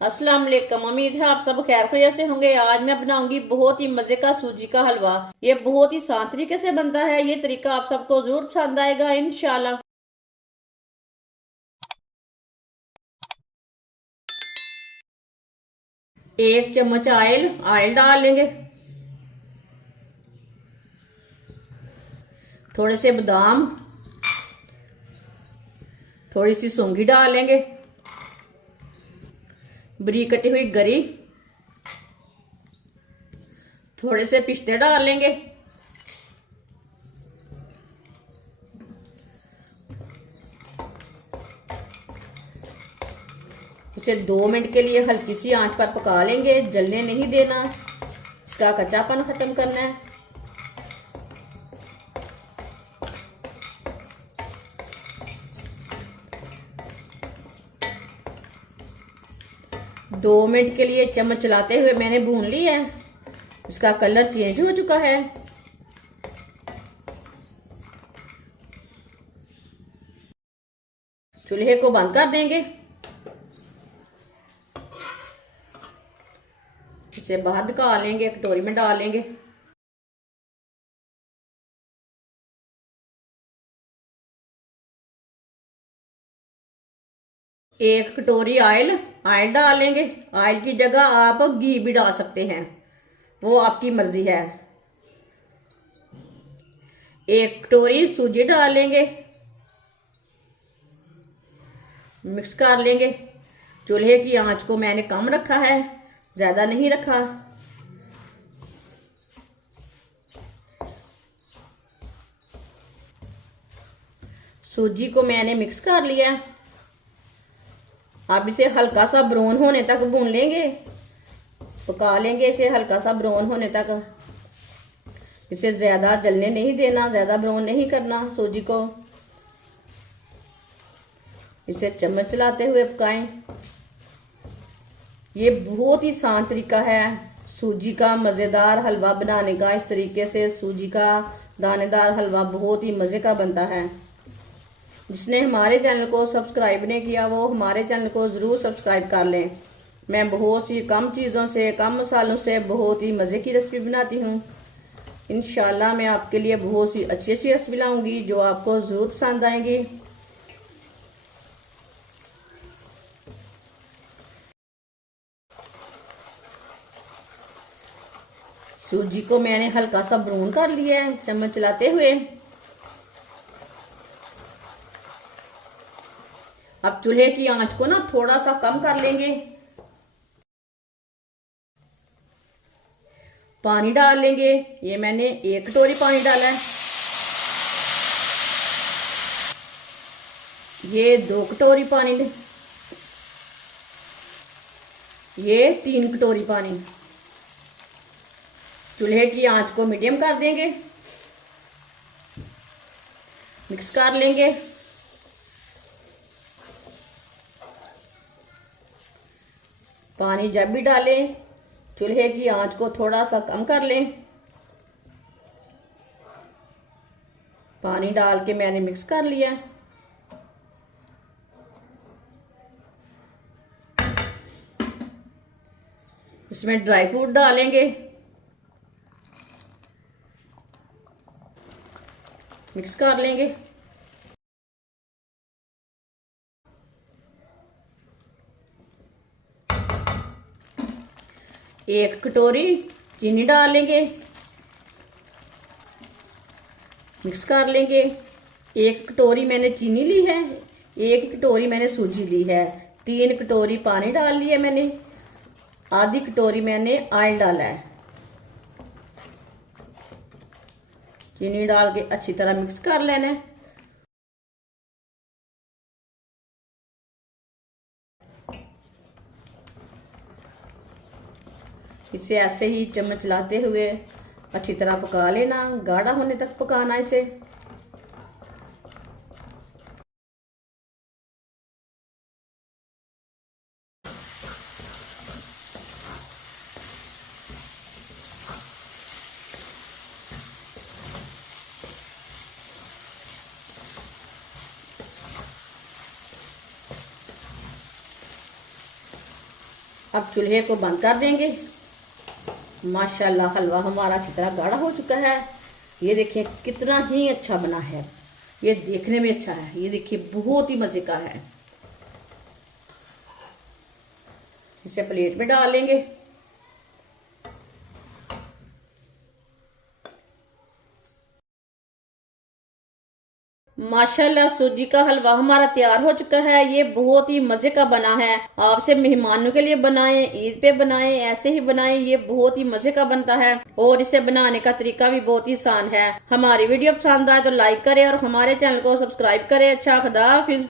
अस्सलाम वालेकुम। उम्मीद है आप सब खैर खैरियत से होंगे। आज मैं बनाऊंगी बहुत ही मजे का सूजी का हलवा। ये बहुत ही आसान तरीके से बनता है। ये तरीका आप सबको जरूर पसंद आएगा इंशाल्लाह। 1 चम्मच ऑयल ऑयल डाल लेंगे। थोड़े से बादाम, थोड़ी सी सौंगी डाल लेंगे। बारीक कटी हुई गरी, थोड़े से पिस्ते डाल लेंगे। इसे 2 मिनट के लिए हल्की सी आंच पर पका लेंगे। जलने नहीं देना, इसका कच्चापन खत्म करना है। दो मिनट के लिए चम्मच चलाते हुए मैंने भून लिया है। इसका कलर चेंज हो चुका है। चूल्हे को बंद कर देंगे। इसे बाहर निकाल लेंगे, कटोरी में डाल लेंगे। एक कटोरी ऑयल डाल लेंगे। ऑयल की जगह आप घी भी डाल सकते हैं, वो आपकी मर्जी है। एक कटोरी सूजी डाल लेंगे, मिक्स कर लेंगे। चूल्हे की आंच को मैंने कम रखा है, ज्यादा नहीं रखा। सूजी को मैंने मिक्स कर लिया। अब इसे हल्का सा ब्राउन होने तक भून लेंगे, पका लेंगे इसे हल्का सा ब्राउन होने तक। इसे ज्यादा जलने नहीं देना, ज्यादा ब्राउन नहीं करना सूजी को। इसे चम्मच चलाते हुए पकाएं। ये बहुत ही आसान तरीका है सूजी का मजेदार हलवा बनाने का। इस तरीके से सूजी का दानेदार हलवा बहुत ही मजे का बनता है। जिसने हमारे चैनल को सब्सक्राइब नहीं किया वो हमारे चैनल को ज़रूर सब्सक्राइब कर लें। मैं बहुत सी कम चीज़ों से, कम मसालों से बहुत ही मज़े की रेसिपी बनाती हूँ। इंशाल्लाह मैं आपके लिए बहुत सी अच्छी अच्छी रेसिपी लाऊंगी जो आपको ज़रूर पसंद आएंगी। सूजी को मैंने हल्का सा ब्राउन कर लिया है चम्मच चलाते हुए। अब चूल्हे की आंच को ना थोड़ा सा कम कर लेंगे। पानी डाल लेंगे। ये मैंने 1 कटोरी पानी डाला है। ये 2 कटोरी पानी, ये 3 कटोरी पानी। चूल्हे की आंच को मीडियम कर देंगे, मिक्स कर लेंगे। पानी जब भी डालें चूल्हे की आंच को थोड़ा सा कम कर लें। पानी डाल के मैंने मिक्स कर लिया। इसमें ड्राई फ्रूट डालेंगे, मिक्स कर लेंगे। एक कटोरी चीनी डाल लेंगे, मिक्स कर लेंगे। 1 कटोरी मैंने चीनी ली है, 1 कटोरी मैंने सूजी ली है। 3 कटोरी पानी डाल लिया मैंने, आधी कटोरी मैंने ऑयल डाला है। चीनी डाल के अच्छी तरह मिक्स कर लेना है। इसे ऐसे ही चम्मच चलाते हुए अच्छी तरह पका लेना, गाढ़ा होने तक पकाना इसे। अब चूल्हे को बंद कर देंगे। माशाल्लाह हलवा हमारा अच्छी तरह गाढ़ा हो चुका है। ये देखिए कितना ही अच्छा बना है, ये देखने में अच्छा है, ये देखिए बहुत ही मजे का है। इसे प्लेट में डाल लेंगे। माशाल्लाह सूजी का हलवा हमारा तैयार हो चुका है। ये बहुत ही मजे का बना है। आपसे मेहमानों के लिए बनाएं, ईद पे बनाएं, ऐसे ही बनाएं, ये बहुत ही मजे का बनता है और इसे बनाने का तरीका भी बहुत ही आसान है। हमारी वीडियो पसंद आए तो लाइक करें और हमारे चैनल को सब्सक्राइब करें। अच्छा खुदा हाफिज।